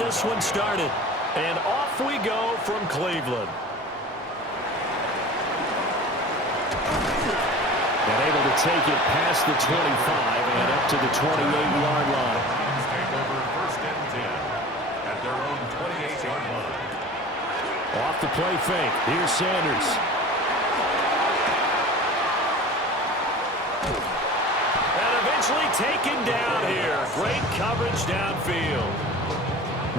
this one started. And off we go from Cleveland. And able to take it past the 25 and up to the 28-yard line. Take over first and 10 at their own 28-yard line. Off the play fake. Here's Sanders. And eventually taken down here. Great coverage downfield.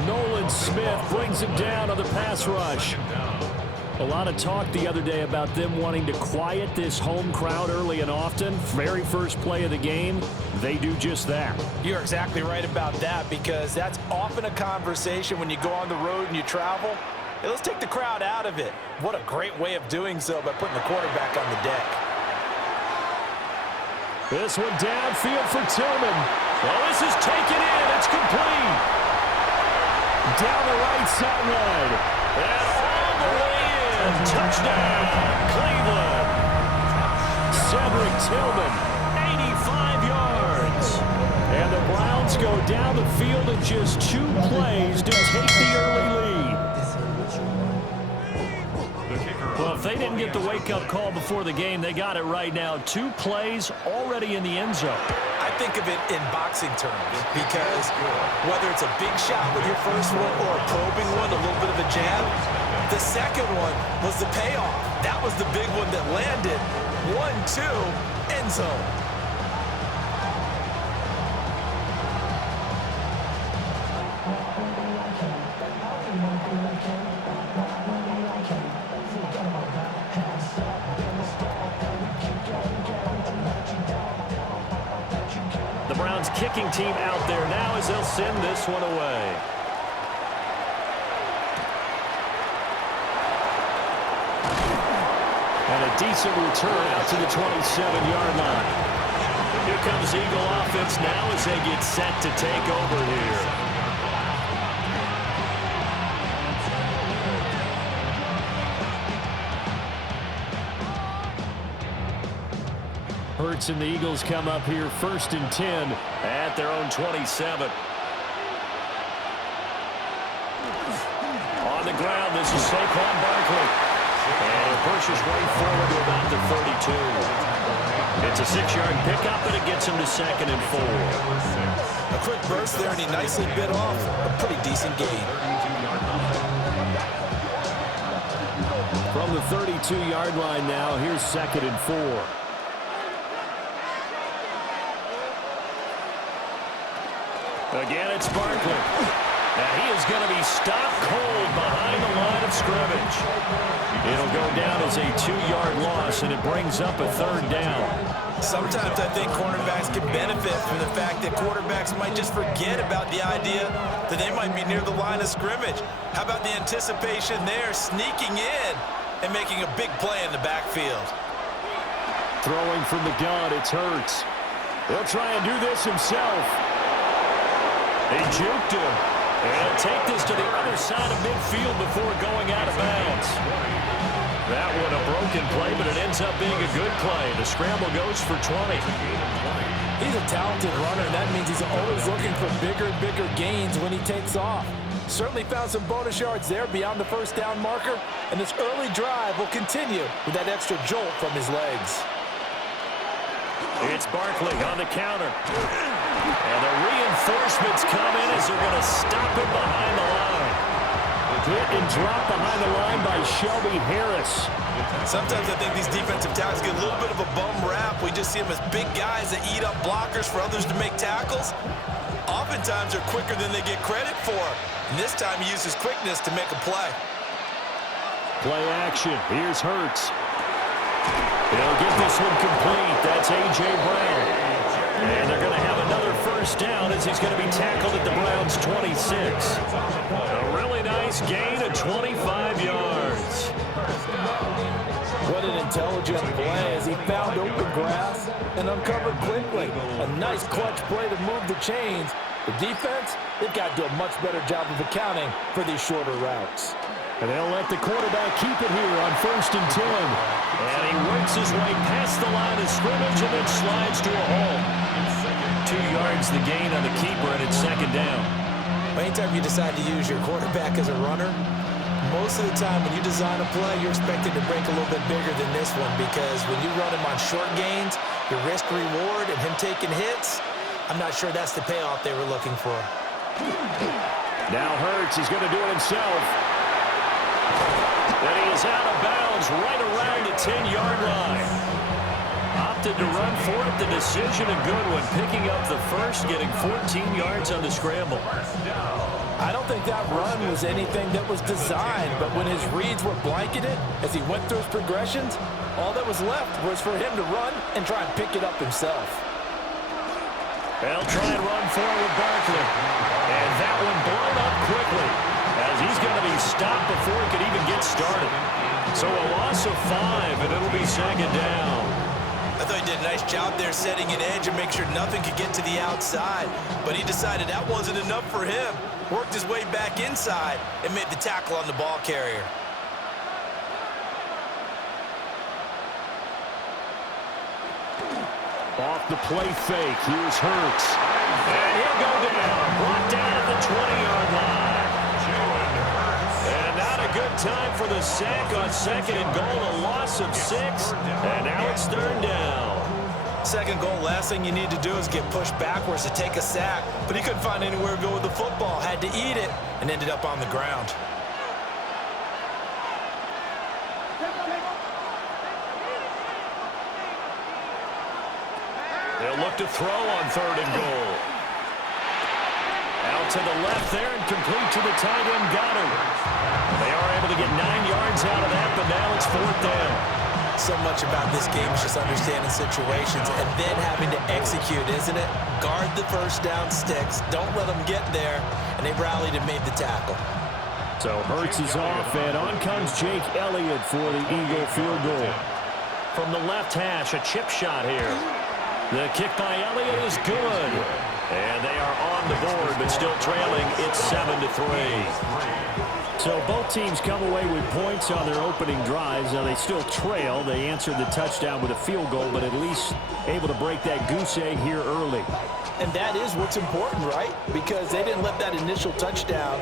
Nolan Smith brings him down on the pass rush. A lot of talk the other day about them wanting to quiet this home crowd early and often. Very first play of the game, they do just that. You're exactly right about that, because that's often a conversation when you go on the road and you travel. Hey, let's take the crowd out of it. What a great way of doing so by putting the quarterback on the deck. This one downfield for Tillman. Well, this is taken in. It's complete. Down the right sideline. And all the way in. Touchdown, Cleveland. Cedric Tillman, 85 yards. And the Browns go down the field in just 2 plays to take the early lead. Well, if they didn't get the wake-up call before the game, they got it right now. 2 plays already in the end zone. I think of it in boxing terms, because whether it's a big shot with your first one or a probing one, a little bit of a jab, the second one was the payoff. That was the big one that landed. 1-2, end zone. The Browns kicking team out there now as they'll send this one away. And a decent return out to the 27-yard line. Here comes Eagle offense now as they get set to take over here. Hurts and the Eagles come up here first and 10 at their own 27. On the ground, this is Saquon Barkley. And he'll push his way forward to about the 32. It's a 6-yard pickup, and it gets him to 2nd and 4. A quick burst there, and he nicely bit off a pretty decent gain. From the 32-yard line now, here's 2nd and 4. Again, it's Barkley. And he is going to be stopped cold behind the line of scrimmage. It'll go down as a 2-yard loss, and it brings up a 3rd down. Sometimes I think cornerbacks can benefit from the fact that quarterbacks might just forget about the idea that they might be near the line of scrimmage. How about the anticipation there, sneaking in and making a big play in the backfield? Throwing from the gun, it's Hurts. He'll try and do this himself. They juked him. And take this to the other side of midfield before going out of bounds. That one a broken play, but it ends up being a good play. The scramble goes for 20. He's a talented runner, and that means he's always looking for bigger and bigger gains when he takes off. Certainly found some bonus yards there beyond the 1st down marker, and this early drive will continue with that extra jolt from his legs. It's Barkley on the counter. And the reinforcements come in as they're going to stop him behind the line. Hit and drop behind the line by Shelby Harris. Sometimes I think these defensive tackles get a little bit of a bum rap. We just see them as big guys that eat up blockers for others to make tackles. Oftentimes they're quicker than they get credit for. And this time he uses quickness to make a play. Play action. Here's Hurts. They'll get this one complete. That's A.J. Brown. And they're going to have another 1st down as he's going to be tackled at the Browns' 26. A really nice gain of 25 yards. What an intelligent play as he found open grass and uncovered quickly. A nice clutch play to move the chains. The defense, they've got to do a much better job of accounting for these shorter routes. And they'll let the quarterback keep it here on 1st and 10. And he works his way past the line of scrimmage and then slides to a hole. 2 yards the gain on the keeper, and it's 2nd down. Anytime you decide to use your quarterback as a runner, most of the time when you design a play, you're expected to break a little bit bigger than this one, because when you run him on short gains, your risk-reward and him taking hits, I'm not sure that's the payoff they were looking for. Now Hurts is going to do it himself. And he is out of bounds right around the 10-yard line. Opted to run for it. The decision a good one. Picking up the first, getting 14 yards on the scramble. I don't think that run was anything that was designed, but when his reads were blanketed as he went through his progressions, all that was left was for him to run and try and pick it up himself. They'll try and run forward Barkley. And that one blown up quickly, as he's going to be stopped before he could even get started. So a loss of 5, and it'll be second down. I thought he did a nice job there setting an edge and make sure nothing could get to the outside. But he decided that wasn't enough for him. Worked his way back inside and made the tackle on the ball carrier. Off the play fake, here's Hurts. And he'll go down, brought down at the 20-yard line. And not a good time for the sack on second and goal, a loss of 6. And now it's third down. Second goal, last thing you need to do is get pushed backwards to take a sack. But he couldn't find anywhere to go with the football, had to eat it, and ended up on the ground. They'll look to throw on third and goal. Out to the left there and complete to the tight end Goddard. They are able to get 9 yards out of that, but now it's fourth down. So much about this game is just understanding situations and then having to execute, isn't it? Guard the first down sticks. Don't let them get there. And they rallied and made the tackle. So Hurts is off, and on comes Jake Elliott for the Eagle field goal. From the left hash, a chip shot here. The kick by Elliott is good. And they are on the board, but still trailing. It's 7-3. So both teams come away with points on their opening drives. Now they still trail. They answered the touchdown with a field goal, but at least able to break that goose egg here early. And that is what's important, right? Because they didn't let that initial touchdown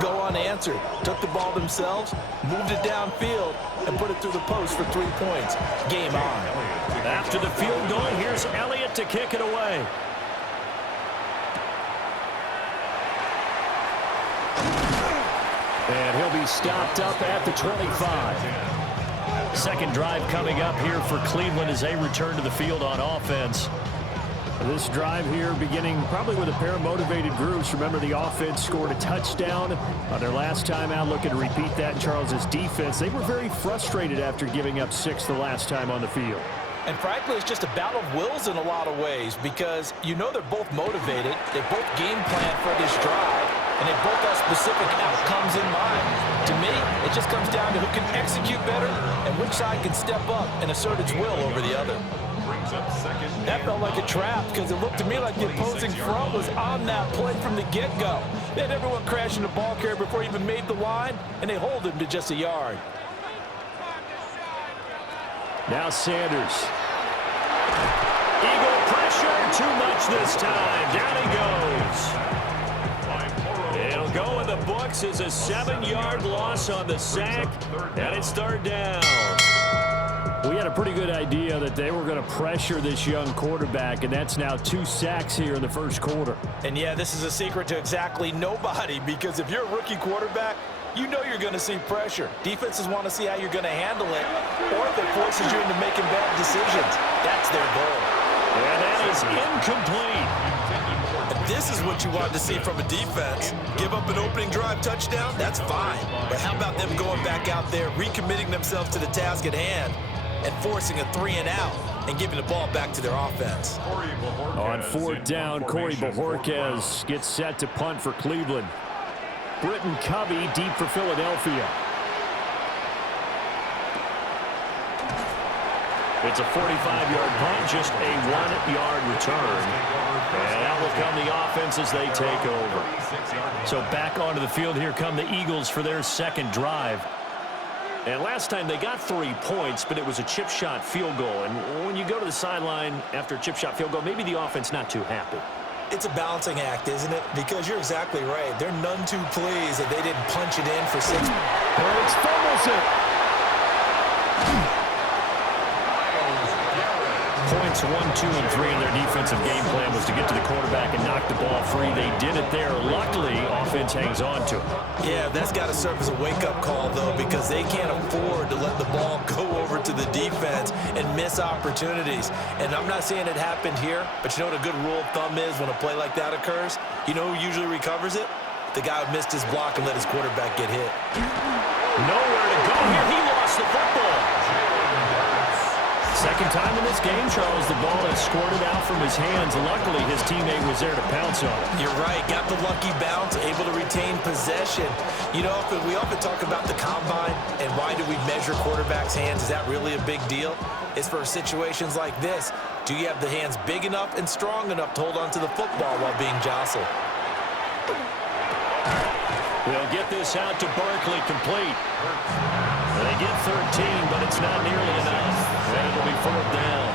go unanswered. Took the ball themselves, moved it downfield, and put it through the post for 3 points. Game on. After the field goal, here's Elliott to kick it away. And he'll be stopped up at the 25. Second drive coming up here for Cleveland as they return to the field on offense. This drive here beginning probably with a pair of motivated groups. Remember, the offense scored a touchdown on their last time out. Looking to repeat that in Charles' defense. They were very frustrated after giving up 6 the last time on the field. And frankly, it's just a battle of wills in a lot of ways, because you know they're both motivated. They both game plan for this drive, and they both have specific outcomes in mind. To me, it just comes down to who can execute better and which side can step up and assert its will over the other. That felt like a trap, because it looked to me like the opposing front was on that play from the get-go. They had everyone crashing the ball carrier before he even made the line, and they hold him to just a yard. Now Sanders. Eagle pressure, too much this time. Down he goes. It'll go in the books as a 7-yard loss on the sack, and it's third down. We had a pretty good idea that they were going to pressure this young quarterback, and that's now 2 sacks here in the first quarter. And yeah, this is a secret to exactly nobody, because if you're a rookie quarterback, you know you're going to see pressure. Defenses want to see how you're going to handle it, or if it forces you into making bad decisions. That's their goal. And that is incomplete. And this is what you want to see from a defense. Give up an opening drive touchdown, that's fine. But how about them going back out there, recommitting themselves to the task at hand, and forcing a 3-and-out and giving the ball back to their offense. On fourth down, Corey Bojorquez gets set to punt for Cleveland. Britton Covey deep for Philadelphia. It's a 45-yard punt, just a 1-yard return. And out will come the offense as they take over. So back onto the field, here come the Eagles for their second drive. And last time they got 3 points, but it was a chip shot field goal. And when you go to the sideline after a chip shot field goal, maybe the offense not too happy. It's a balancing act, isn't it? Because you're exactly right. They're none too pleased that they didn't punch it in for 6. Hurts fumbles it. Points 1, 2, and 3 in their defensive game plan was to get to the quarterback and knock the ball free. They did it there. Luckily, offense hangs on to it. Yeah, that's got to serve as a wake-up call, though, because they can't afford to let the ball go over to the defense and miss opportunities. And I'm not saying it happened here, but you know what a good rule of thumb is when a play like that occurs? You know who usually recovers it? The guy who missed his block and let his quarterback get hit. Nowhere to go here. He lost the football. Second time in this game, Charles, the ball has squirted out from his hands. Luckily, his teammate was there to pounce on it. You're right. Got the lucky bounce, able to retain possession. You know, we often talk about the combine and why do we measure quarterbacks' hands. Is that really a big deal? It's for situations like this. Do you have the hands big enough and strong enough to hold on to the football while being jostled? They'll get this out to Barkley, complete. They get 13, but it's not nearly enough. And it'll be 4th down.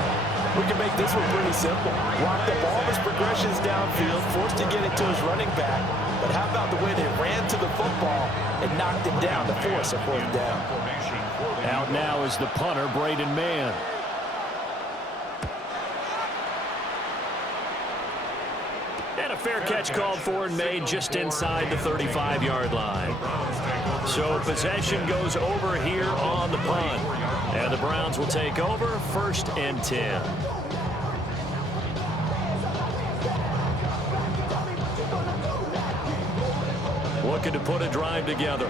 We can make this one pretty simple. Block the ball his progressions downfield, forced to get it to his running back. But how about the way they ran to the football and knocked him down to force a 4th down? Out now is the punter, Braden Mann. And a fair catch called for and made just inside the 35-yard line. So possession goes over here on the punt. And the Browns will take over 1st and 10. Looking to put a drive together.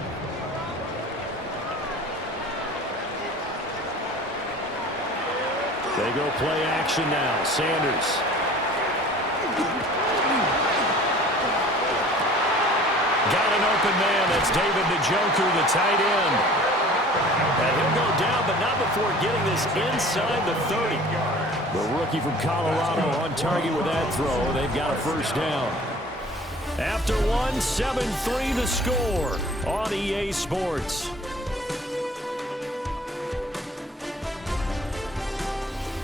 They go play action now. Sanders. Got an open man. That's David Njoku, the tight end. And he'll go down, but not before getting this inside the 30. The rookie from Colorado on target with that throw. They've got a 1st down. After one, 7-3 the score on EA Sports.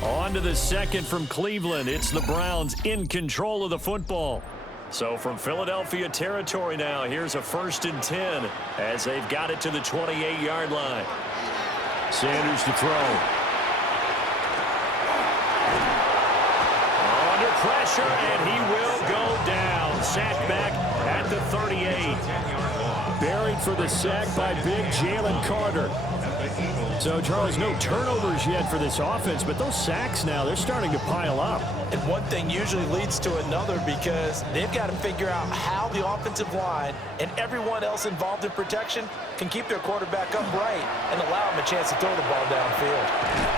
On to the second from Cleveland. It's the Browns in control of the football. So from Philadelphia territory now, here's a 1st and 10 as they've got it to the 28-yard line. Sanders to throw. Under pressure, and he will go down. Sacked back at the 38. Buried for the sack by big Jalen Carter. So, Charles, no turnovers yet for this offense, but those sacks now, they're starting to pile up. And one thing usually leads to another because they've got to figure out how the offensive line and everyone else involved in protection can keep their quarterback upright and allow him a chance to throw the ball downfield.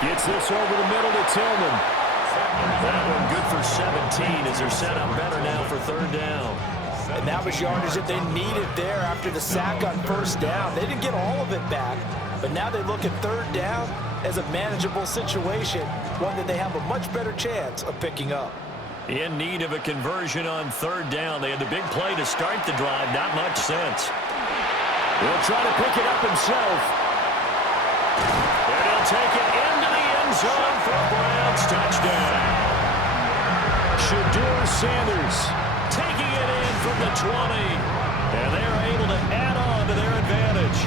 Gets this over the middle to Tillman. That one good for 17 as they're set up better now for 3rd down. And that was yardage that they needed there after the sack on 1st down. They didn't get all of it back, but now they look at 3rd down as a manageable situation, one that they have a much better chance of picking up. In need of a conversion on 3rd down. They had the big play to start the drive. Not much sense. He'll try to pick it up himself. And he'll take it into the end zone for a Browns touchdown. Shadur Sanders taking it in from the 20. And they're able to add on to their advantage.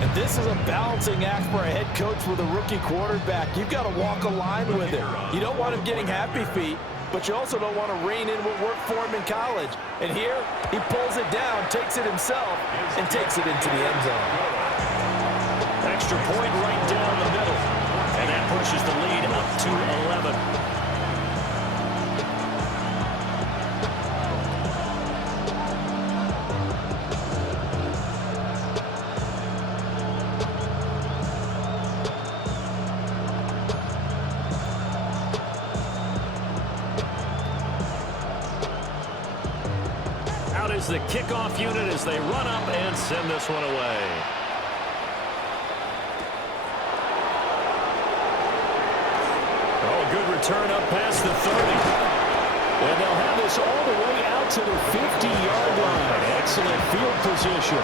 And this is a balancing act for a head coach with a rookie quarterback. You've got to walk a line with him. You don't want him getting happy feet, but you also don't want to rein in what worked for him in college. And here, he pulls it down, takes it himself, and takes it into the end zone. Extra point right down the middle. And that pushes the lead up to 11. Is the kickoff unit as they run up and send this one away. Oh, good return up past the 30. And they'll have this all the way out to the 50-yard line. Excellent field position.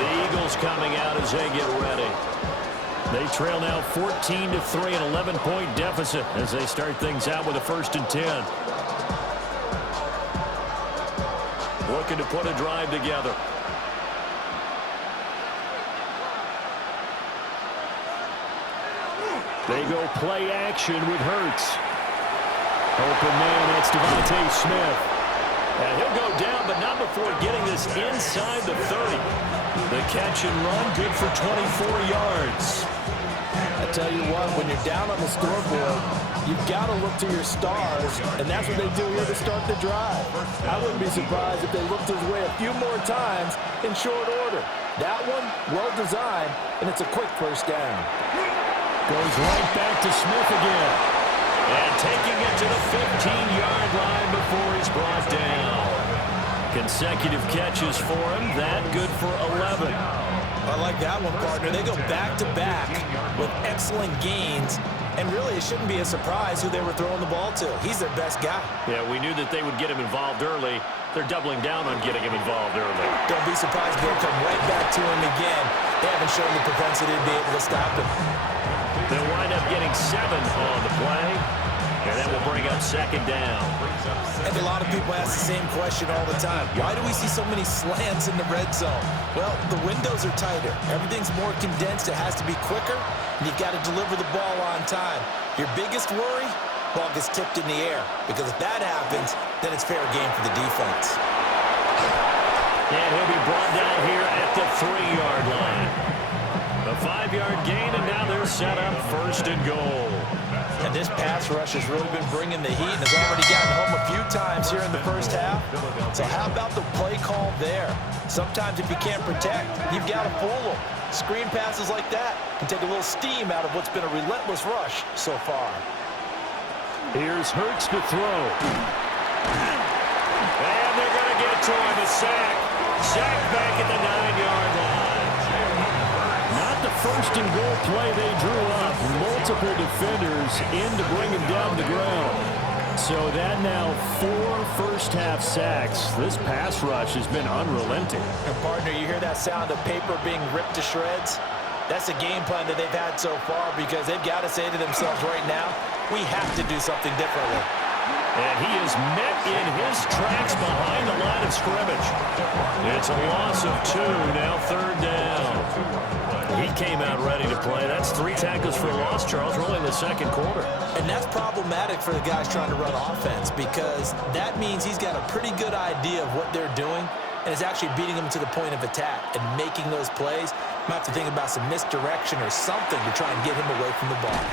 The Eagles coming out as they get ready. They trail now 14-3, an 11-point deficit as they start things out with a 1st and 10. looking to put a drive together. They go play action with Hurts. Open man, that's Devontae Smith. And he'll go down, but not before getting this inside the 30. The catch and run, good for 24 yards. I tell you what, when you're down on the scoreboard, you've got to look to your stars, and that's what they do here to start the drive. I wouldn't be surprised if they looked his way a few more times in short order. That one, well designed, and it's a quick first down. Goes right back to Smith again. And taking it to the 15-yard line before he's brought down. Consecutive catches for him. That good for 11. I like that one, partner. They go back-to-back with excellent gains. And really, it shouldn't be a surprise who they were throwing the ball to. He's their best guy. Yeah, we knew that they would get him involved early. They're doubling down on getting him involved early. Don't be surprised they'll come right back to him again. They haven't shown the propensity to be able to stop him. They'll wind up getting 7 on the play. And that will bring up second down. And a lot of people ask the same question all the time. Why do we see so many slants in the red zone? Well, the windows are tighter. Everything's more condensed. It has to be quicker, and you've got to deliver the ball on time. Your biggest worry? Ball gets tipped in the air. Because if that happens, then it's fair game for the defense. And he'll be brought down here at the 3-yard line. A 5-yard gain, and now they're set up first and goal. And this pass rush has really been bringing the heat and has already gotten home a few times here in the first half. So how about the play call there? Sometimes if you can't protect, you've got to fool them. Screen passes like that can take a little steam out of what's been a relentless rush so far. Here's Hurts to throw. And they're going to get to him, a sack. Sack back at the 9-yard line. Not the first and goal play they drew up. Multiple defenders in to bring him down to the ground. So that now 4 first-half sacks. This pass rush has been unrelenting. And partner, you hear that sound of paper being ripped to shreds? That's the game plan that they've had so far because they've got to say to themselves right now, we have to do something differently. And he is met in his tracks behind the line of scrimmage. It's a loss of 2, now 3rd down. He came out ready to play. That's 3 tackles for a loss, Charles. We're only in the second quarter. And that's problematic for the guys trying to run offense because that means he's got a pretty good idea of what they're doing and is actually beating them to the point of attack and making those plays. Might have to think about some misdirection or something to try and get him away from the ball.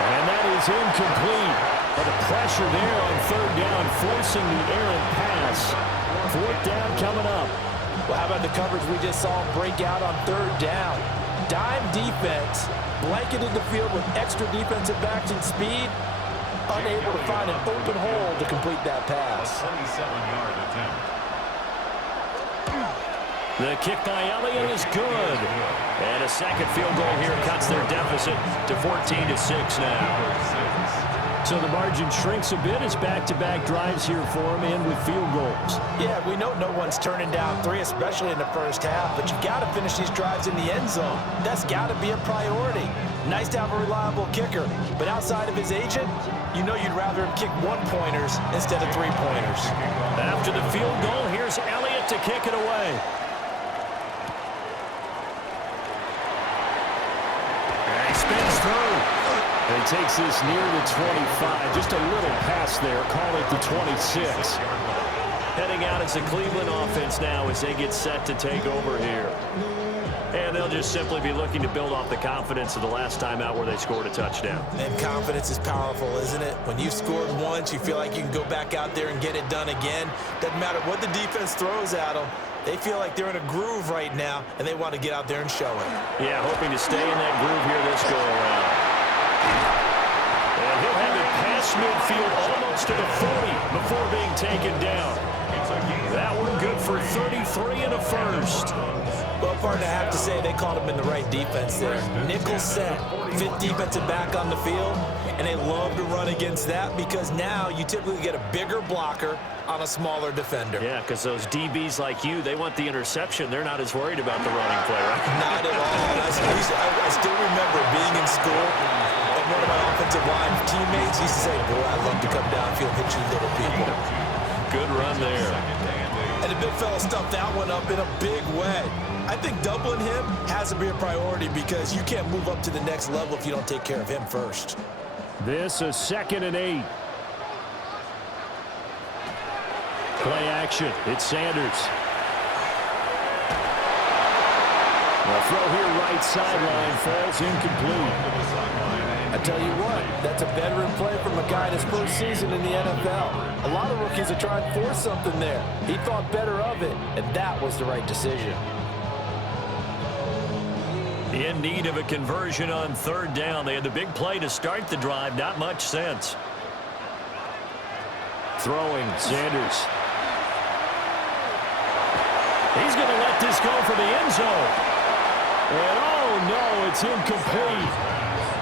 And that is incomplete. But the pressure there on 3rd down, forcing the errant pass. 4th down coming up. Well, how about the coverage we just saw break out on 3rd down? Dime defense, blanketed the field with extra defensive backs and speed, unable to find an open hole to complete that pass. 27-yard attempt. The kick by Elliott is good. And a second field goal here cuts their deficit to 14-6 now. So the margin shrinks a bit as back-to-back drives here for him and with field goals. Yeah, we know no one's turning down 3, especially in the first half, but you've got to finish these drives in the end zone. That's got to be a priority. Nice to have a reliable kicker, but outside of his agent, you know you'd rather him kick 1-pointers instead of 3-pointers. After the field goal, here's Elliott to kick it away. And he spins through. And he takes this near the 25. Just a little pass there. Call it the 26. Heading out as the Cleveland offense now as they get set to take over here. And they'll just simply be looking to build off the confidence of the last time out where they scored a touchdown. And confidence is powerful, isn't it? When you've scored once, you feel like you can go back out there and get it done again. Doesn't matter what the defense throws at them. They feel like they're in a groove right now, and they want to get out there and show it. Yeah, hoping to stay in that groove here this go-around. And he'll have it past midfield almost to the 40 before being taken down. That one good for 33 and a first. Well, partner, I have to say they caught him in the right defense there. Nickel set, 5th defensive back on the field, and they love to run against that because now you typically get a bigger blocker on a smaller defender. Yeah, because those DBs like you, they want the interception. They're not as worried about the running play, right? Not at all. I still remember being in school, and one of my offensive line teammates used to say, boy, I love to come downfield and hit you little people. Good run there. And the big fella stuffed that one up in a big way. I think doubling him has to be a priority because you can't move up to the next level if you don't take care of him first. This is 2nd and 8. Play action. It's Sanders. The throw here right sideline falls incomplete. I tell you what, that's a veteran play from a guy in his first season in the NFL. A lot of rookies are trying to force something there. He thought better of it, and that was the right decision. In need of a conversion on 3rd down. They had the big play to start the drive. Not much sense. Throwing, Sanders. He's going to let this go for the end zone. And oh no, it's incomplete.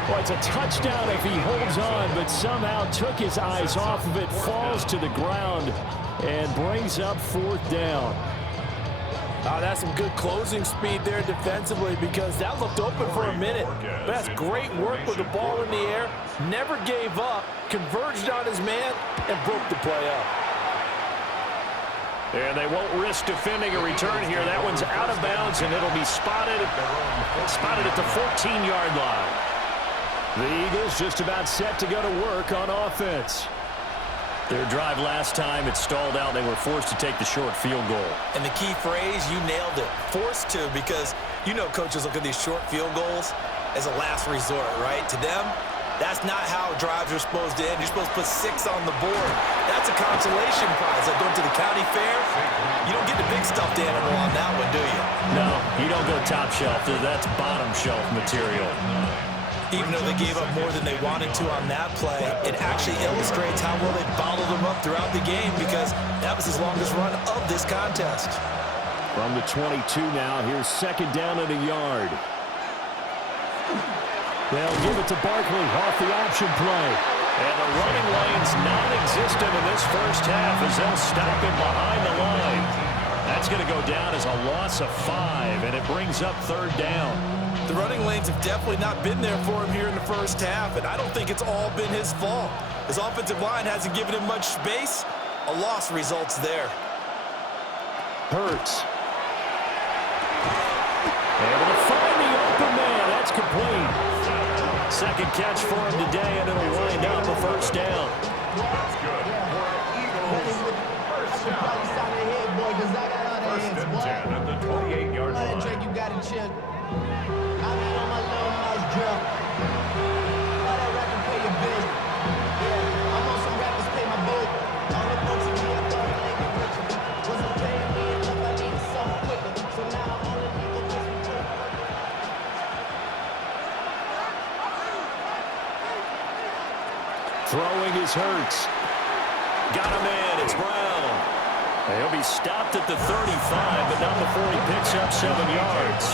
Well, it's a touchdown if he holds on, but somehow took his eyes off of it, falls to the ground, and brings up 4th down. Oh, that's some good closing speed there defensively because that looked open for a minute. That's great work with the ball in the air. Never gave up, converged on his man, and broke the play up. And they won't risk defending a return here. That one's out of bounds, and it'll be spotted at the 14-yard line. The Eagles just about set to go to work on offense. Their drive last time, it stalled out. They were forced to take the short field goal. And the key phrase, you nailed it. Forced to, because you know coaches look at these short field goals as a last resort, right? To them, that's not how drives are supposed to end. You're supposed to put 6 on the board. That's a consolation prize. Like going to the county fair, you don't get the big stuffed animal on that one, do you? No, you don't go top shelf. That's bottom shelf material. Even though they gave up more than they wanted to on that play, it actually illustrates how well they bottled them up throughout the game because that was his longest run of this contest. From the 22 now, here's 2nd down and a yard. They'll give it to Barkley off the option play. And the running lane's non-existent in this first half as they'll stop him behind the line. That's going to go down as a loss of 5, and it brings up 3rd down. The running lanes have definitely not been there for him here in the first half, and I don't think it's all been his fault. His offensive line hasn't given him much space. A loss results there. Hurts. Able to find the open man. That's complete. 2nd catch for him today, and it'll wind up a 1st down. That's good for Eagles. First down. 1st and 10 at the 28-yard line. Drake, you got it, chill. I mean, on my little mouse drill. All that rapping pay your bill. Yeah, I'm on some rappers pay my bill. All the folks in me, I thought I ain't richer. Wasn't paying me enough, I needed something quicker. So now I'm only people just return. Throwing is Hurts. Got a man, it's Brown. He'll be stopped at the 35, but not before he picks up 7 yards.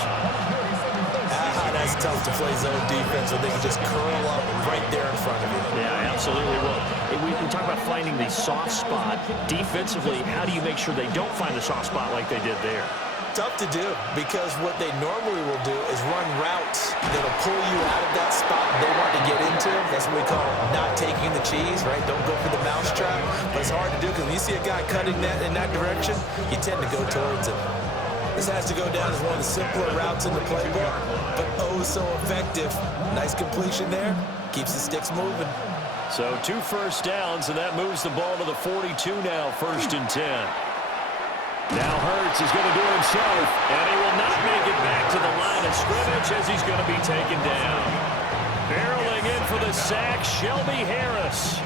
That's tough to play zone defense when they can just curl up right there in front of you. Yeah, absolutely. Well, we talk about finding the soft spot. Defensively, how do you make sure they don't find the soft spot like they did there? Tough to do because what they normally will do is run routes that'll pull you out of that spot they want to get into. That's what we call not taking the cheese, right? Don't go for the mousetrap. But it's hard to do because when you see a guy cutting that in that direction, you tend to go towards it. This has to go down as one of the simpler routes in the playbook, but oh so effective. Nice completion there. Keeps the sticks moving. So 2 first downs, and that moves the ball to the 42 now, 1st and 10. Now Hurts is going to do it himself, and he will not make it back to the line of scrimmage as he's going to be taken down. Barreling in for the sack, Shelby Harris.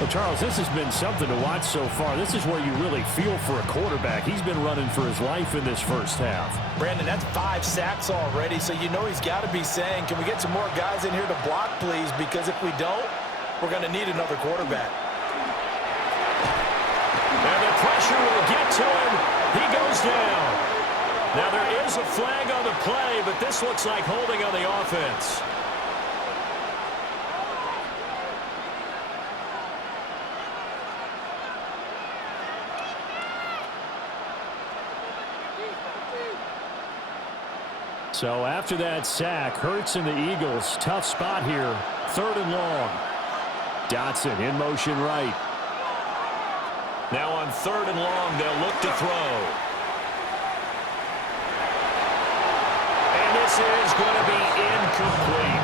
Well, Charles, this has been something to watch so far. This is where you really feel for a quarterback. He's been running for his life in this first half. Brandon, that's 5 sacks already, so you know he's got to be saying, can we get some more guys in here to block, please? Because if we don't, we're going to need another quarterback. And the pressure will get to him. He goes down. Now, there is a flag on the play, but this looks like holding on the offense. So after that sack, Hurts and the Eagles, tough spot here, 3rd and long. Dotson in motion right. Now on 3rd and long, they'll look to throw. And this is going to be incomplete.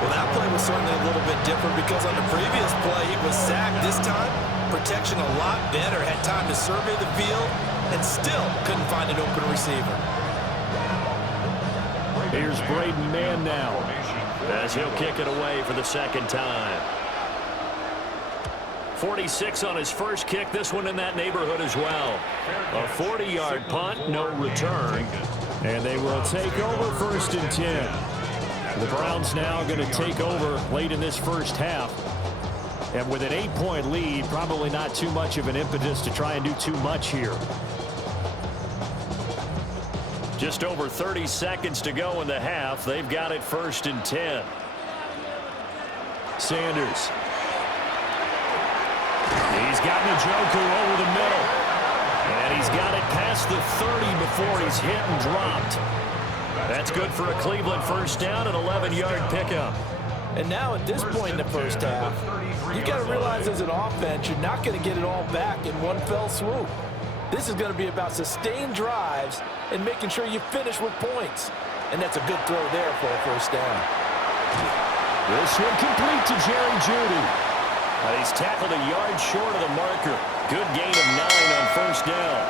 Well, that play was certainly a little bit different because on the previous play, he was sacked. This time, protection a lot better. Had time to survey the field and still couldn't find an open receiver. Here's Braden Mann now as he'll kick it away for the 2nd time. 46 on his first kick. This one in that neighborhood as well. A 40-yard punt, no return. And they will take over 1st and 10. The Browns now going to take over late in this first half. And with an 8-point lead, probably not too much of an impetus to try and do too much here. Just over 30 seconds to go in the half. They've got it 1st and 10. Sanders. He's got Njoku over the middle. And he's got it past the 30 before he's hit and dropped. That's good for a Cleveland first down, an 11-yard pickup. And now at this point in the first half, you've got to realize as an offense, you're not going to get it all back in one fell swoop. This is going to be about sustained drives and making sure you finish with points. And that's a good throw there for a first down. This one complete to Jerry Jeudy. He's tackled a yard short of the marker. Good gain of 9 on first down.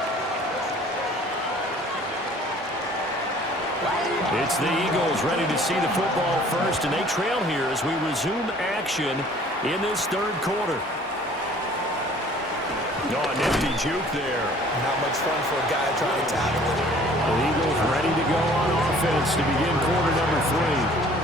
It's the Eagles ready to see the football first, and they trail here as we resume action in this 3rd quarter. Oh, nifty juke there. Not much fun for a guy trying to tackle it. The Eagles ready to go on offense to begin quarter number 3.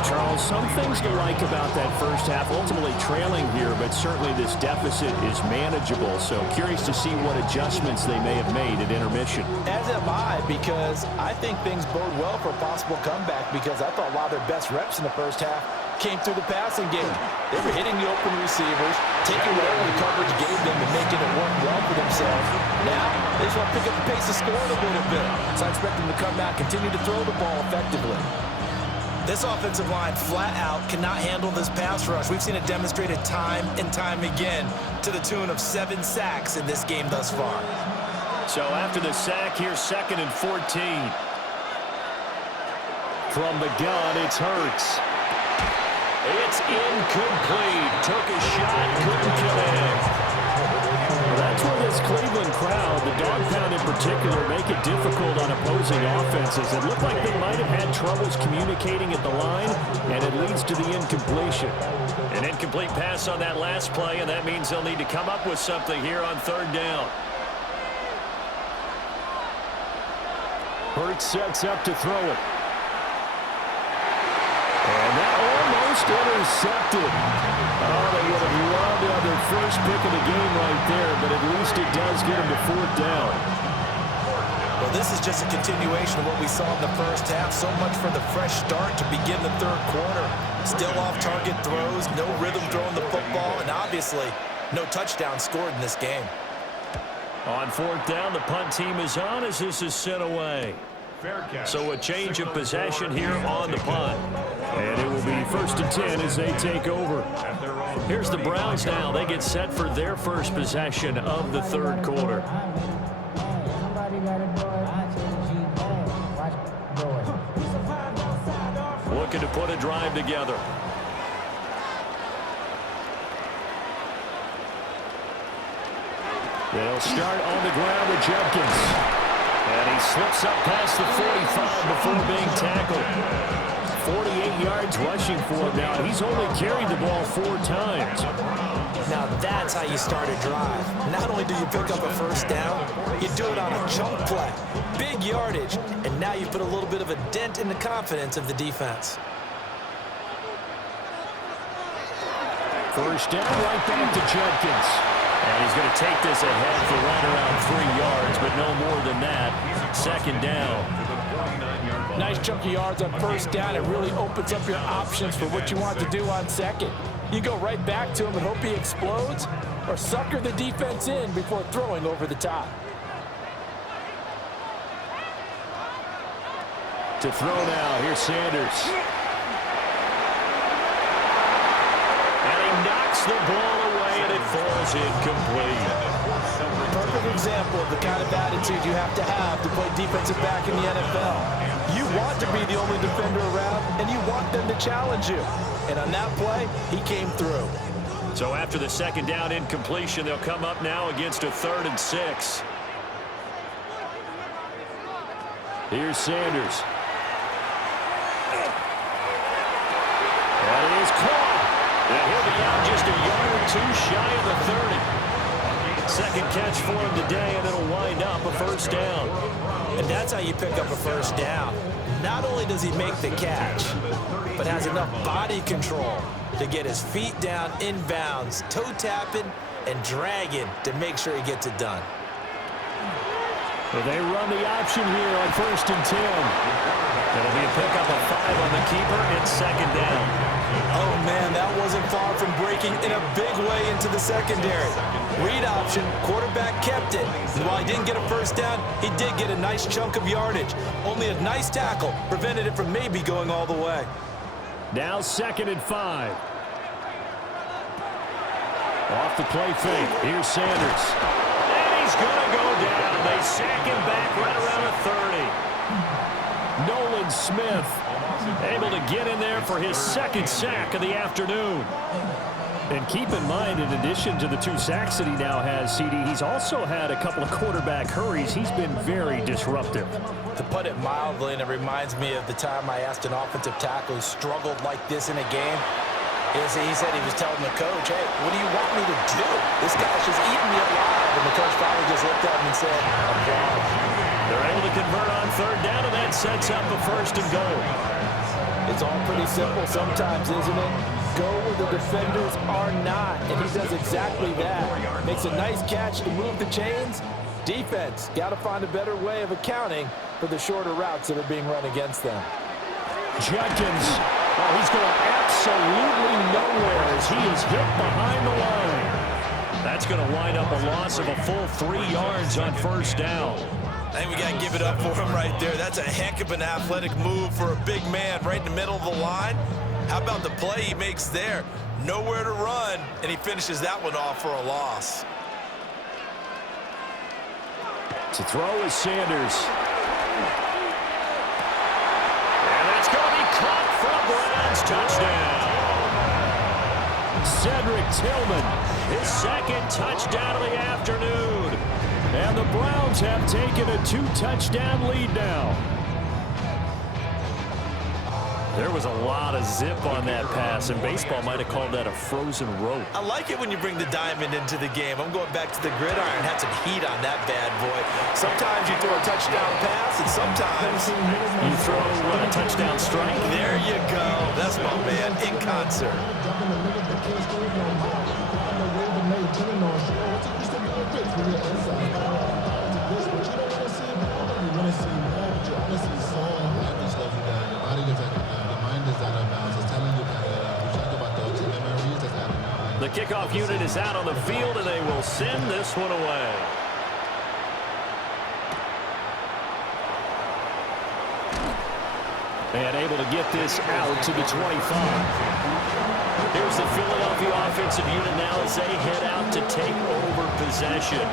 Charles, some things to like about that first half. Ultimately trailing here, but certainly this deficit is manageable. So curious to see what adjustments they may have made at intermission. As am I, because I think things bode well for a possible comeback, because I thought a lot of their best reps in the first half came through the passing game. They were hitting the open receivers, taking whatever the coverage gave them and making it work well for themselves. Now, they just want to pick up the pace of scoring a little bit. So I expect them to come out, continue to throw the ball effectively. This offensive line flat out cannot handle this pass rush. We've seen it demonstrated time and time again to the tune of 7 sacks in this game thus far. So after the sack, here's 2nd and 14. From the gun, it's Hurts. It's incomplete. Took a shot, couldn't get in. That's where this Cleveland crowd, the dog pound in particular, make it difficult on opposing offenses. It looked like they might have had troubles communicating at the line, and it leads to the incompletion. An incomplete pass on that last play, and that means they'll need to come up with something here on 3rd down. Hurts sets up to throw it. And that almost intercepted. Oh, they would have loved to have their first pick of the game right there, but at least it does get them to 4th down. Well, this is just a continuation of what we saw in the first half. So much for the fresh start to begin the 3rd quarter. Still off-target throws, no rhythm throwing the football, and obviously no touchdown scored in this game. On 4th down, the punt team is on as this is sent away. So a change of possession here on the punt. And it will be 1st and 10 as they take over. Here's the Browns now. They get set for their first possession of the 3rd quarter. Looking to put a drive together. They'll start on the ground with Jenkins. And he slips up past the 45 before being tackled. 48 yards rushing for him now. He's only carried the ball 4 times. Now that's how you start a drive. Not only do you pick up a first down, you do it on a chunk play. Big yardage, and now you put a little bit of a dent in the confidence of the defense. First down, right back to Jenkins. And he's going to take this ahead for right around 3 yards, but no more than that. 2nd down. Nice chunk of yards on first down. It really opens up your options for what you want to do on 2nd. You go right back to him and hope he explodes, or sucker the defense in before throwing over the top. To throw now, here's Sanders. And he knocks the ball away, and it falls incomplete. Perfect example of the kind of attitude you have to play defensive back in the NFL. You want to be the only defender around, and you want them to challenge you. And on that play, he came through. So after the second down incompletion, they'll come up now against a 3rd and 6. Here's Sanders. And it is caught. And he'll be out just a yard or two shy of the 30. Second catch for him today, and it'll wind up a first down. And that's how you pick up a first down. Not only does he make the catch, but has enough body control to get his feet down inbounds, toe tapping and dragging to make sure he gets it done. Well, they run the option here on 1st and 10. It'll be a pickup of 5 on the keeper and second down. Oh, man, that wasn't far from breaking in a big way into the secondary. Read option, quarterback kept it. And while he didn't get a first down, he did get a nice chunk of yardage. Only a nice tackle prevented it from maybe going all the way. Now 2nd and 5. Off the play fake. Here's Sanders. And he's going to go down. They sack him back right around the 30. Nolan Smith able to get in there for his 2nd sack of the afternoon. And keep in mind, in addition to the 2 sacks that he now has, CD, he's also had a couple of quarterback hurries. He's been very disruptive. To put it mildly, and it reminds me of the time I asked an offensive tackle who struggled like this in a game, he said he was telling the coach, hey, what do you want me to do? This guy's just eating me alive. And the coach finally just looked at him and said, I'm gone. They're able to convert on 3rd down, and that sets up a 1st and goal. It's all pretty simple sometimes, isn't it? Go where the defenders are not, and he does exactly that. Makes a nice catch to move the chains. Defense, got to find a better way of accounting for the shorter routes that are being run against them. Judkins, oh, he's going absolutely nowhere as he is hit behind the line. That's going to wind up a loss of a full 3 yards on 1st down. I think we got to give it up for him right there. That's a heck of an athletic move for a big man right in the middle of the line. How about the play he makes there? Nowhere to run, and he finishes that one off for a loss. To throw is Sanders. And that's going to be caught for a Browns touchdown. Cedric Tillman, his 2nd touchdown of the afternoon. And the Browns have taken a 2-touchdown lead now. There was a lot of zip on that pass, and baseball might have called that a frozen rope. I like it when you bring the diamond into the game. I'm going back to the gridiron. Had some heat on that bad boy. Sometimes you throw a touchdown pass, and sometimes you throw a touchdown strike. There you go. That's my man in concert. The kickoff unit is out on the field, and they will send this one away. And able to get this out to the 25. Here's the Philadelphia offensive unit now as they head out to take over possession.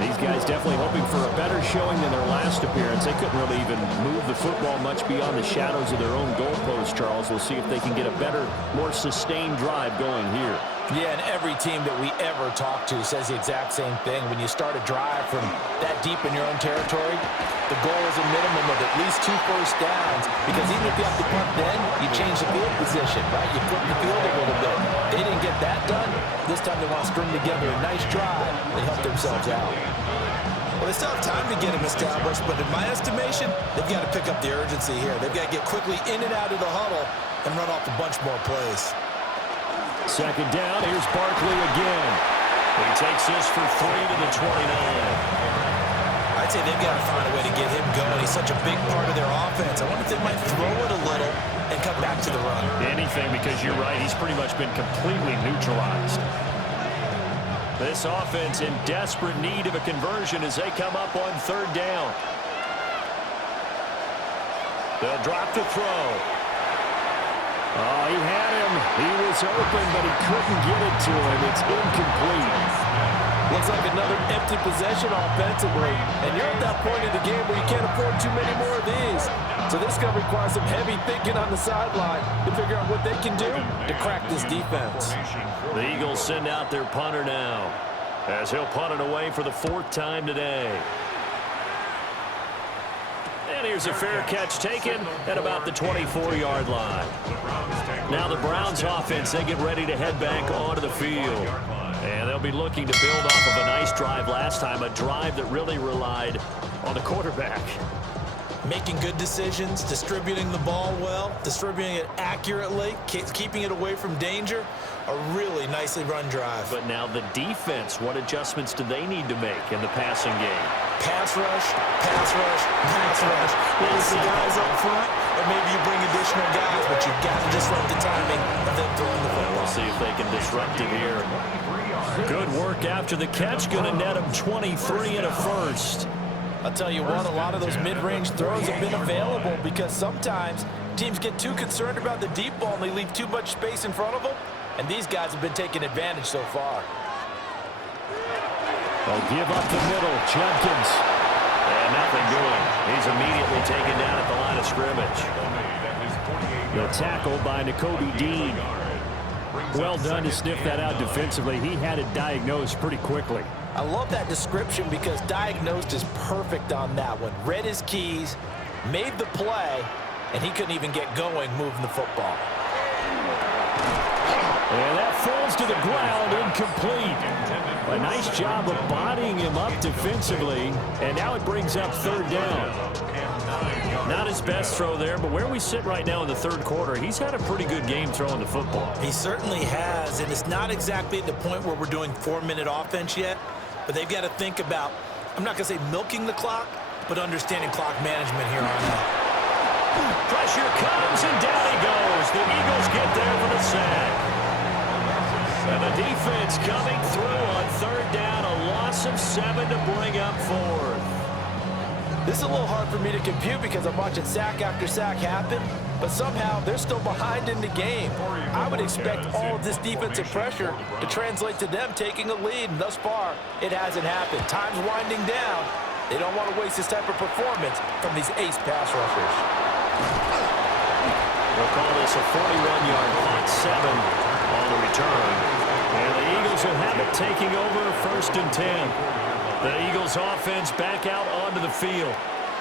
These guys definitely hoping for a better showing than their last appearance. They couldn't really even move the football much beyond the shadows of their own goalpost, Charles. We'll see if they can get a better, more sustained drive going here. Yeah, and every team that we ever talk to says the exact same thing. When you start a drive from that deep in your own territory, the goal is a minimum of at least 2 first downs, because even if you have to punt then, you change the field position, right? You flip the field a little bit. They didn't get that done. This time they want to string together a nice drive and help themselves out. Well, they still have time to get him established, but in my estimation, they've got to pick up the urgency here. They've got to get quickly in and out of the huddle and run off a bunch more plays. Second down, here's Barkley again. He takes this for 3 to the 29. I'd say they've got to find a way to get him going. He's such a big part of their offense. I wonder if they might throw it a little and come back to the run. Anything, because you're right, he's pretty much been completely neutralized. This offense in desperate need of a conversion as they come up on 3rd down. They'll drop to throw. Oh, he had him. He was open, but he couldn't get it to him. It's incomplete. Looks like another empty possession offensively. And you're at that point in the game where you can't afford too many more of these. So this is going to require some heavy thinking on the sideline to figure out what they can do to crack this defense. The Eagles send out their punter now, as he'll punt it away for the 4th time today. And here's a fair catch taken at about the 24-yard line. Now the Browns offense, they get ready to head back onto the field. And they'll be looking to build off of a nice drive last time, a drive that really relied on the quarterback. Making good decisions, distributing the ball well, distributing it accurately, keeping it away from danger. A really nicely run drive. But now the defense, what adjustments do they need to make in the passing game? Pass rush, pass rush, pass rush. It's the guys up front, or maybe you bring additional guys, but you've got to disrupt the timing of them throwing the football. We'll see if they can disrupt it here. Good work after the catch. Going to net him 23 and a first. I'll tell you what, a lot of those mid-range throws have been available because sometimes teams get too concerned about the deep ball and they leave too much space in front of them. And these guys have been taking advantage so far. They'll give up the middle. Judkins. And nothing doing. He's immediately taken down at the line of scrimmage. The tackle by Nakobe Dean. Well done to sniff that out defensively. He had it diagnosed pretty quickly. I love that description because diagnosed is perfect on that one. Read his keys, made the play, and he couldn't even get going moving the football. And that falls to the ground, incomplete. A nice job of bodying him up defensively, and now it brings up 3rd down. Not his best throw there, but where we sit right now in the 3rd quarter, he's had a pretty good game throwing the football. He certainly has, and it's not exactly at the point where we're doing 4-minute offense yet, but they've got to think about, I'm not going to say milking the clock, but understanding clock management here on out. Pressure comes, and down he goes. The Eagles get there for the sack. And the defense coming through on 3rd down, a loss of 7 to bring up 4th. This is a little hard for me to compute because I'm watching sack after sack happen, but somehow they're still behind in the game. I would expect all of this defensive pressure to translate to them taking a lead, and thus far, it hasn't happened. Time's winding down. They don't want to waste this type of performance from these ace pass rushers. We'll call this a 41-yard punt, 7 on the return. And the Eagles will have it taking over 1st and 10. The Eagles offense back out onto the field.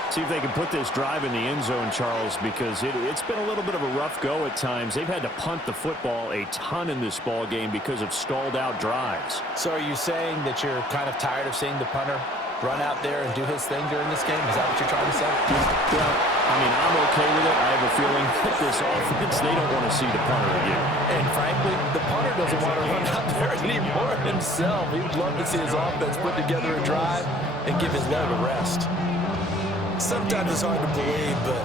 See if they can put this drive in the end zone, Charles, because it's been a little bit of a rough go at times. They've had to punt the football a ton in this ball game because of stalled out drives. So are you saying that you're kind of tired of seeing the punter run out there and do his thing during this game? Is that what you're trying to say? Well, I mean, I'm okay with it. I have a feeling that this offense, they don't want to see the punter again. And frankly, the punter doesn't want to run out there anymore himself. He would love to see his offense put together a drive and give his leg a rest. Sometimes it's hard to believe, but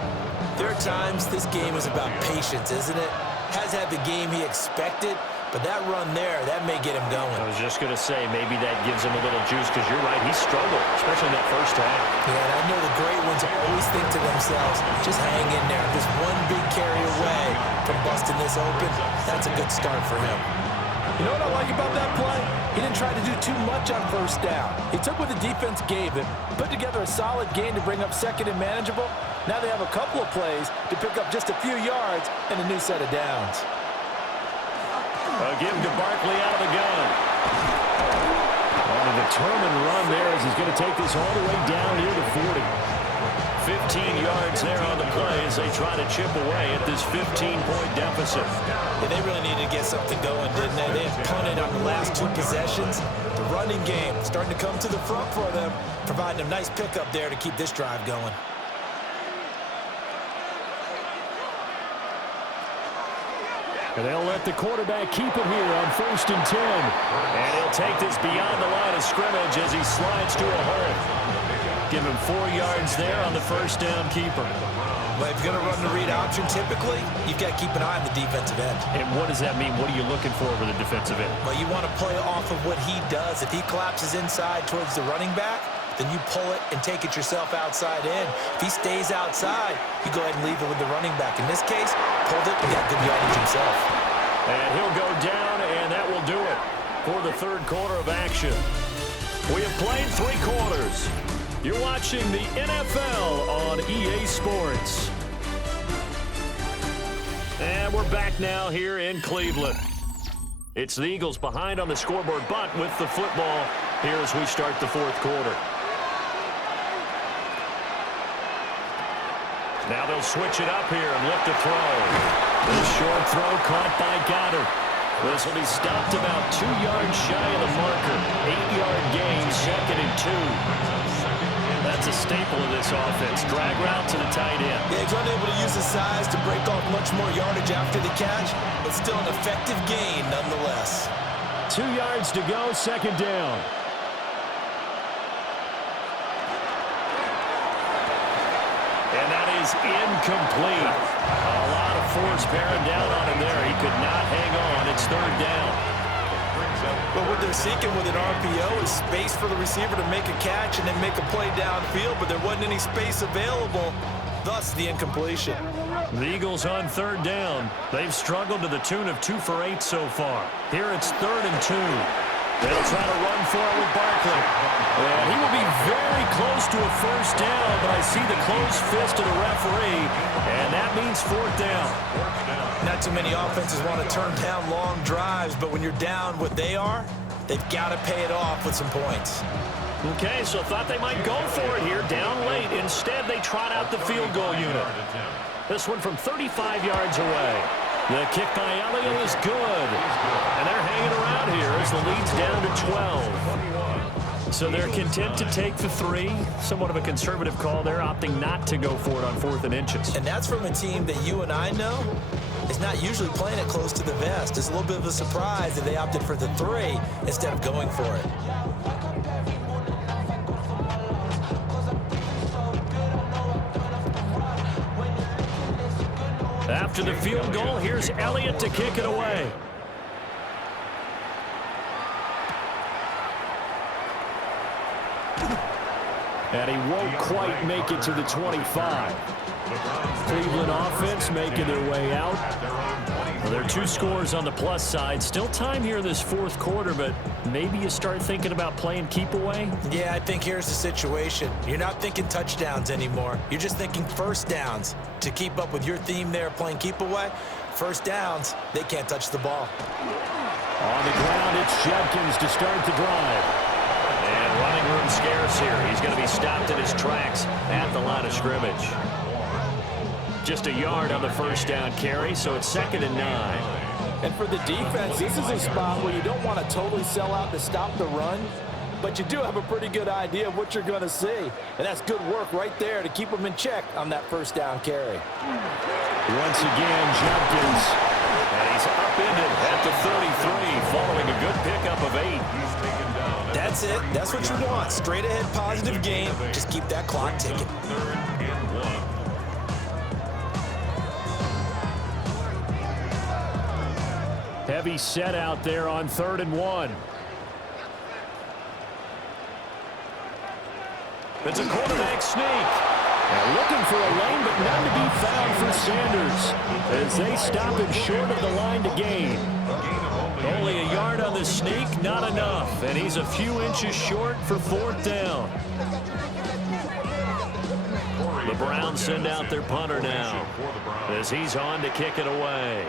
there are times this game is about patience, isn't it? Has had the game he expected, but that run there, that may get him going. I was just going to say, maybe that gives him a little juice, because you're right, he struggled, especially in that first half. Yeah, and I know the great ones always think to themselves, just hang in there. Just one big carry away from busting this open. That's a good start for him. You know what I like about that play? He didn't try to do too much on 1st down. He took what the defense gave him, put together a solid game to bring up 2nd and manageable. Now they have a couple of plays to pick up just a few yards and a new set of downs. Give him to Barkley out of the gun. On a determined run there as he's going to take this all the way down near the 40. 15 yards there on the play as they try to chip away at this 15-point deficit. Yeah, they really needed to get something going, didn't they? They had punted on the last 2 possessions. The running game starting to come to the front for them, providing a nice pickup there to keep this drive going. And they'll let the quarterback keep it here on 1st and 10. And he'll take this beyond the line of scrimmage as he slides to a hole. Give him 4 yards there on the 1st down keeper. Well, if you're going to run the read option, typically, you've got to keep an eye on the defensive end. And what does that mean? What are you looking for with the defensive end? Well, you want to play off of what he does. If he collapses inside towards the running back, then you pull it and take it yourself outside in. If he stays outside, you go ahead and leave it with the running back. In this case, pulled it and got good yardage himself. And he'll go down, and that will do it for the third quarter of action. We have played 3 quarters. You're watching the NFL on EA Sports. And we're back now here in Cleveland. It's the Eagles behind on the scoreboard, but with the football here as we start the fourth quarter. Now they'll switch it up here and look to throw. This short throw caught by Goddard. This will be stopped about 2 yards shy of the marker. 8-yard gain, 2nd and 2. That's a staple of this offense. Drag route to the tight end. Yeah, he's unable to use his size to break off much more yardage after the catch, but still an effective gain nonetheless. 2 yards to go, 2nd down. And that is incomplete. A lot of force bearing down on him there. He could not hang on. It's 3rd down. But what they're seeking with an RPO is space for the receiver to make a catch and then make a play downfield, but there wasn't any space available, thus the incompletion. The Eagles on 3rd down. They've struggled to the tune of 2 for 8 so far. Here it's 3rd and 2. They'll try to run for it with Barkley. And he will be very close to a 1st down, but I see the closed fist of the referee, and that means 4th down. Not too many offenses want to turn down long drives, but when you're down what they are, they've got to pay it off with some points. Okay, so thought they might go for it here, down late. Instead, they trot out the field goal unit. This one from 35 yards away. The kick by Elliott is good. And they're hanging around here as the lead's down to 12. So they're content to take the 3. Somewhat of a conservative call. They're opting not to go for it on 4th and inches. And that's from a team that you and I know is not usually playing it close to the vest. It's a little bit of a surprise that they opted for the 3 instead of going for it. After the field goal, here's Elliott to kick it away. And he won't quite make it to the 25. Cleveland offense making their way out. Well, there are 2 scores on the plus side. Still time here in this 4th quarter, but maybe you start thinking about playing keep away? Yeah, I think here's the situation. You're not thinking touchdowns anymore. You're just thinking 1st downs. To keep up with your theme there, playing keep away, 1st downs, they can't touch the ball. On the ground, it's Judkins to start the drive. And running room scarce here. He's going to be stopped in his tracks at the line of scrimmage. Just a yard on the 1st down carry, so it's 2nd and 9. And for the defense, this is a spot where you don't want to totally sell out to stop the run, but you do have a pretty good idea of what you're going to see. And that's good work right there to keep them in check on that 1st down carry. Once again, Judkins. And he's upended at the 33 following a good pickup of 8. That's it. That's what you want. Straight ahead positive gain. Just keep that clock ticking. Heavy set out there on 3rd and 1. It's a quarterback sneak. Now looking for a lane, but none to be found for Sanders as they stop him short of the line to gain. Only a yard on the sneak, not enough. And he's a few inches short for 4th down. The Browns send out their punter now as he's on to kick it away.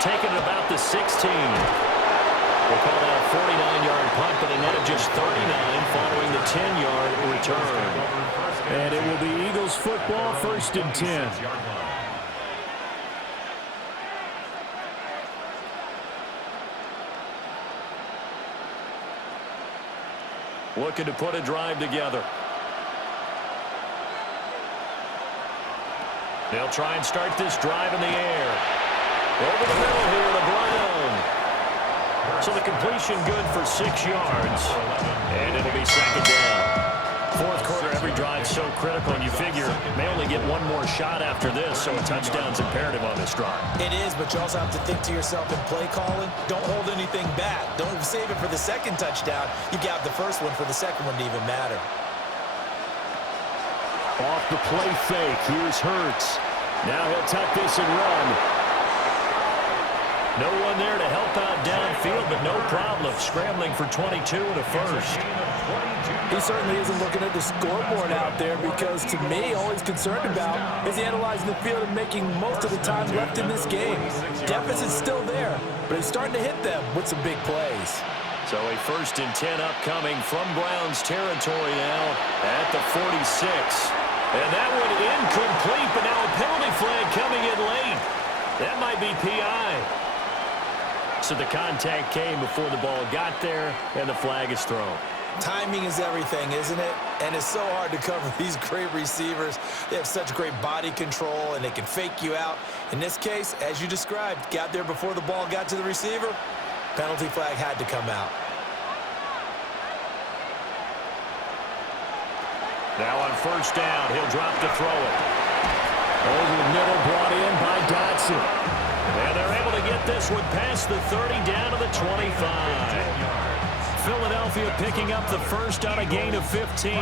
Taking it about the 16. We'll call that a 49-yard punt, but a net of just 39 following the 10-yard return. And it will be Eagles football, 1st and 10. Looking to put a drive together. They'll try and start this drive in the air. Over the middle here to Brown. So the completion good for 6 yards. And it'll be 2nd down. Fourth quarter, every drive so critical, and you figure may only get one more shot after this, so a touchdown's imperative on this drive. It is, but you also have to think to yourself in play calling, don't hold anything back. Don't save it for the second touchdown. You got the first one for the second one to even matter. Off the play fake, here's Hurts. Now he'll tuck this and run. No one there to help out downfield, but no problem. Scrambling for 22 and a first. He certainly isn't looking at the scoreboard out there because, to me, all he's concerned about is analyzing the field and making most of the time left in this game. Deficit's still there, but he's starting to hit them with some big plays. So a 1st and 10 upcoming from Browns territory now at the 46. And that one incomplete, but now a penalty flag coming in late. That might be PI. So the contact came before the ball got there, and the flag is thrown. Timing is everything, isn't it? And it's so hard to cover these great receivers. They have such great body control, and they can fake you out. In this case, as you described, got there before the ball got to the receiver. Penalty flag had to come out. Now on 1st down, he'll drop to throw it. Over the middle, brought in by Dotson. And they're able to get this one past the 30 down to the 25. Philadelphia picking up the first on a gain of 15.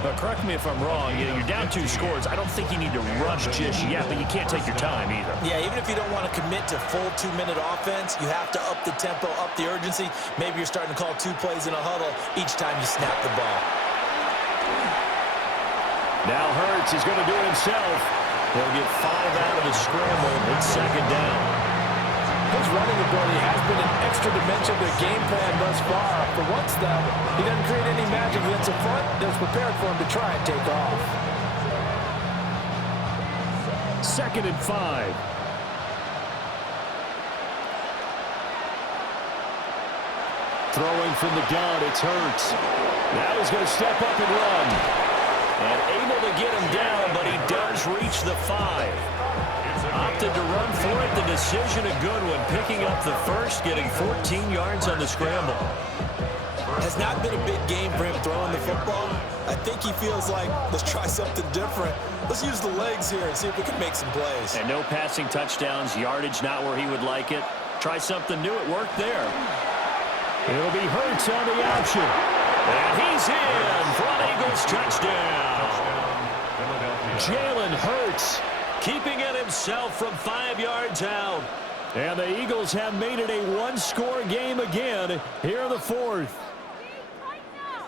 But correct me if I'm wrong, you're down 2 scores. I don't think you need to rush just yet, but you can't take your time either. Yeah, even if you don't want to commit to full 2-minute offense, you have to up the tempo, up the urgency. Maybe you're starting to call 2 plays in a huddle each time you snap the ball. Now Hurts is going to do it himself. He'll get 5 out of the scramble. It's 2nd down. His running ability has been an extra dimension to the game plan thus far. For once, though, he doesn't create any magic against the front that's prepared for him to try and take off. 2nd and 5. Throwing from the gun, it's Hurts. Now he's going to step up and run. And able to get him down, but he does reach the 5. Opted to run for it. The decision a good one. Picking up the first, getting 14 yards on the scramble. Has not been a big game for him throwing the football. I think he feels like, let's try something different. Let's use the legs here and see if we can make some plays. And no passing touchdowns, yardage not where he would like it. Try something new. It worked there. It'll be Hurts on the option. And he's in for an Eagles touchdown. Jalen Hurts keeping it himself from 5 yards out. And the Eagles have made it a 1-score game again here in the 4th.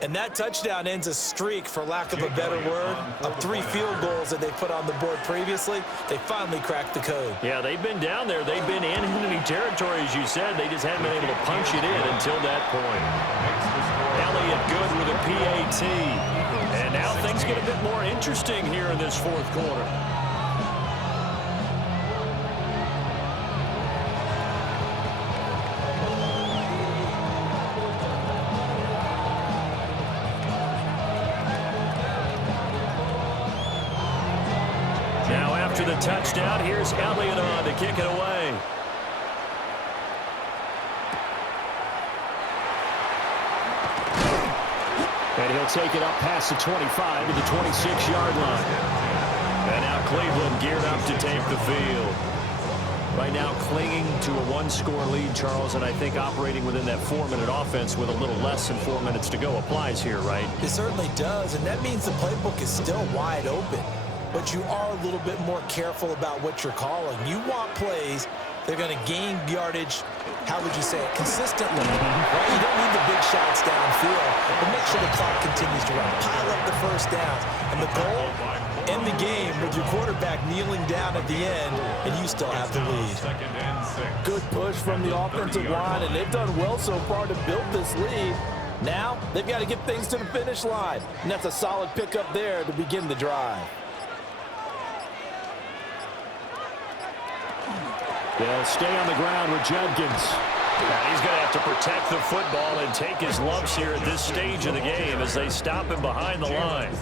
And that touchdown ends a streak, for lack of a better word, of 3 field goals that they put on the board previously. They finally cracked the code. Yeah, they've been down there. They've been in enemy territory, as you said. They just haven't been able to punch it in until that point. Elliott good with a PAT. And now things get a bit more interesting here in this 4th quarter. After the touchdown, here's Elliott on to kick it away. And he'll take it up past the 25 to the 26-yard line. And now Cleveland geared up to take the field. Right now clinging to a 1-score lead, Charles, and I think operating within that 4-minute offense with a little less than 4 minutes to go applies here, right? It certainly does, and that means the playbook is still wide open. But you are a little bit more careful about what you're calling. You want plays that are going to gain yardage, how would you say it, consistently. Right? You don't need the big shots downfield, but make sure the clock continues to run. Pile up the first downs. And the goal, end the game with your quarterback kneeling down at the end, and you still have the lead. Good push from the offensive line, and they've done well so far to build this lead. Now, they've got to get things to the finish line, and that's a solid pickup there to begin the drive. They'll stay on the ground with Jenkins. And he's going to have to protect the football and take his lumps here at this stage of the game as they stop him behind the line.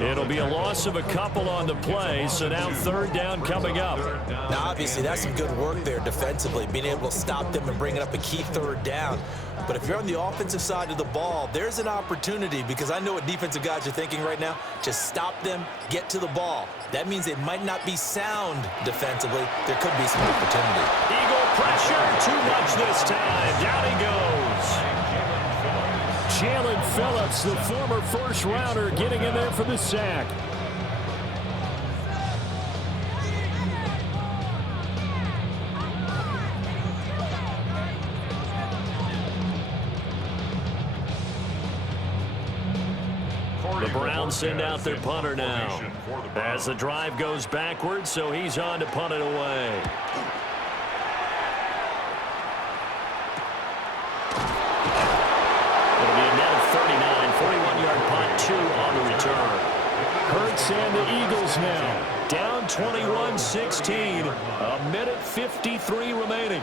It'll be a loss of a couple on the play, so now third down coming up. Now, obviously, that's some good work there defensively, being able to stop them and bringing up a key third down. But if you're on the offensive side of the ball, there's an opportunity, because I know what defensive guys are thinking right now. Just stop them, get to the ball. That means it might not be sound defensively. There could be some opportunity. Eagle pressure, too much this time. Down he goes. Jalen Phillips, the former first-rounder, getting in there for the sack. The Browns send out their punter now as the drive goes backwards, so he's on to punt it away. It'll be a net of 39, 41-yard punt, 2 on the return. Hurts and the Eagles now down 21-16, a minute 53 remaining.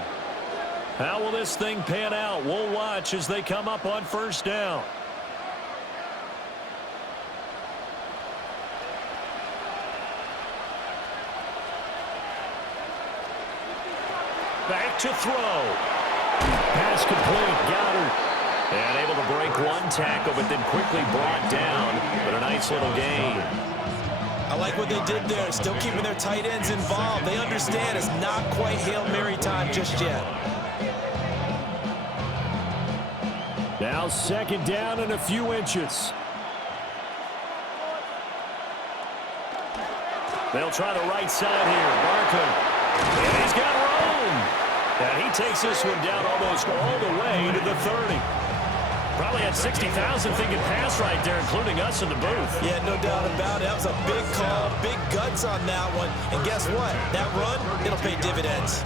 How will this thing pan out? We'll watch as they come up on first down. Back to throw. Pass complete. Goddard. And able to break one tackle, but then quickly brought down. But a nice little gain. I like what they did there. Still keeping their tight ends involved. They understand it's not quite Hail Mary time just yet. Now second down and a few inches. They'll try the right side here. Barkley. And he's got room. And he takes this one down almost all the way to the 30. Probably had 60,000 thinking pass right there, including us in the booth. Yeah, no doubt about it. That was a big call, big guts on that one. And guess what? That run, it'll pay dividends.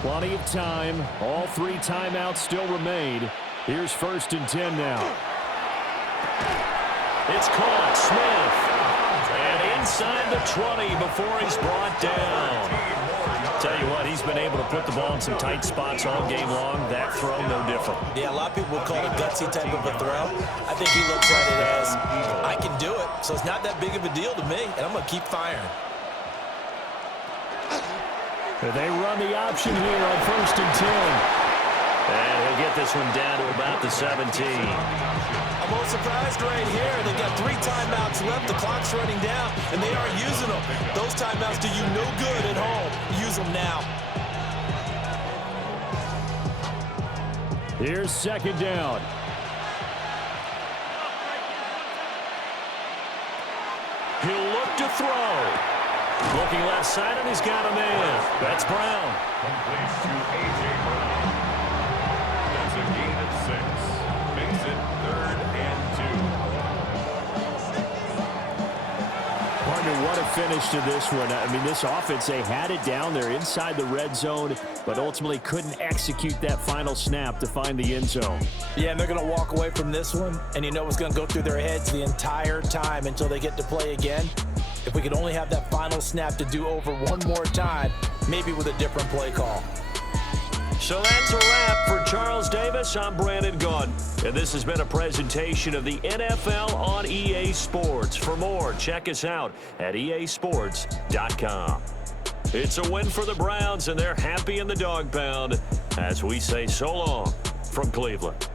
Plenty of time. All 3 timeouts still remain. Here's 1st and 10 now. It's caught. Smith. And inside the 20 before he's brought down. Tell you what, he's been able to put the ball in some tight spots all game long. That throw, no different. Yeah, a lot of people would call it a gutsy type of a throw. I think he looks at it as, I can do it, so it's not that big of a deal to me, and I'm going to keep firing. They run the option here on 1st and 10. And he'll get this one down to about the 17. I'm a little surprised right here. They've got 3 timeouts left. The clock's running down, and they are using them. Those timeouts do you no good at home. Use them now. Here's 2nd down. He'll look to throw. Looking left side, and he's got a man. That's Brown. Complete to A.J. Brown. That's a gain of 6. Makes it 3rd and 2. Partner, what a finish to this one. I mean, this offense, they had it down there inside the red zone, but ultimately couldn't execute that final snap to find the end zone. Yeah, and they're going to walk away from this one, and you know what's going to go through their heads the entire time until they get to play again. If we could only have that final snap to do over one more time, maybe with a different play call. So that's a wrap for Charles Davis. I'm Brandon Gaudin, and this has been a presentation of the NFL on EA Sports. For more, check us out at easports.com. It's a win for the Browns, and they're happy in the dog pound as we say so long from Cleveland.